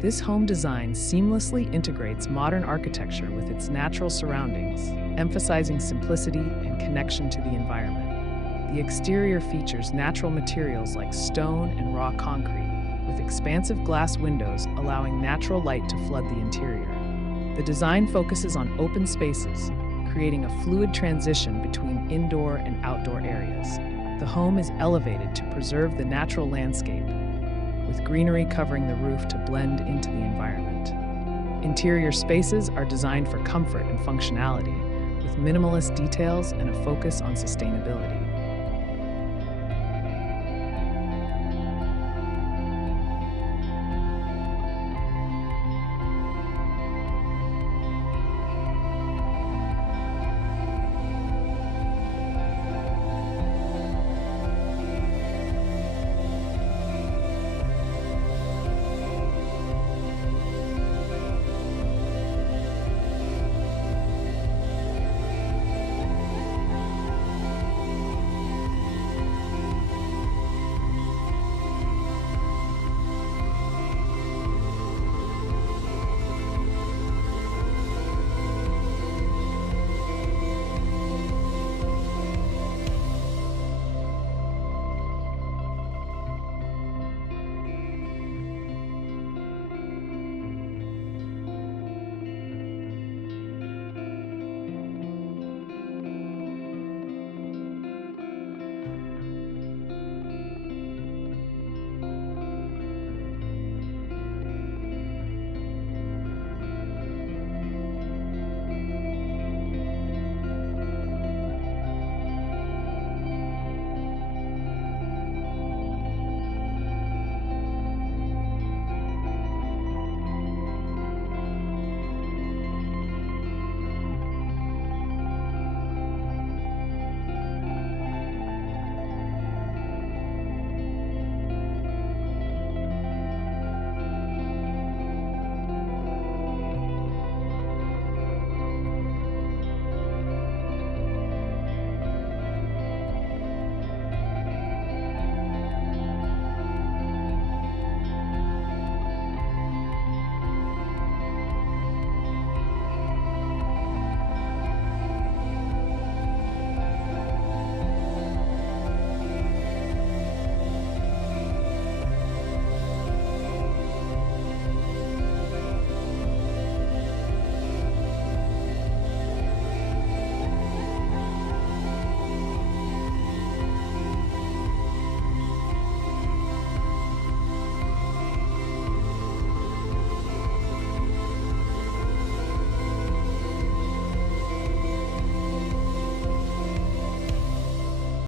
This home design seamlessly integrates modern architecture with its natural surroundings, emphasizing simplicity and connection to the environment. The exterior features natural materials like stone and raw concrete, with expansive glass windows allowing natural light to flood the interior. The design focuses on open spaces, creating a fluid transition between indoor and outdoor areas. The home is elevated to preserve the natural landscape, with greenery covering the roof to blend into the environment. Interior spaces are designed for comfort and functionality, with minimalist details and a focus on sustainability.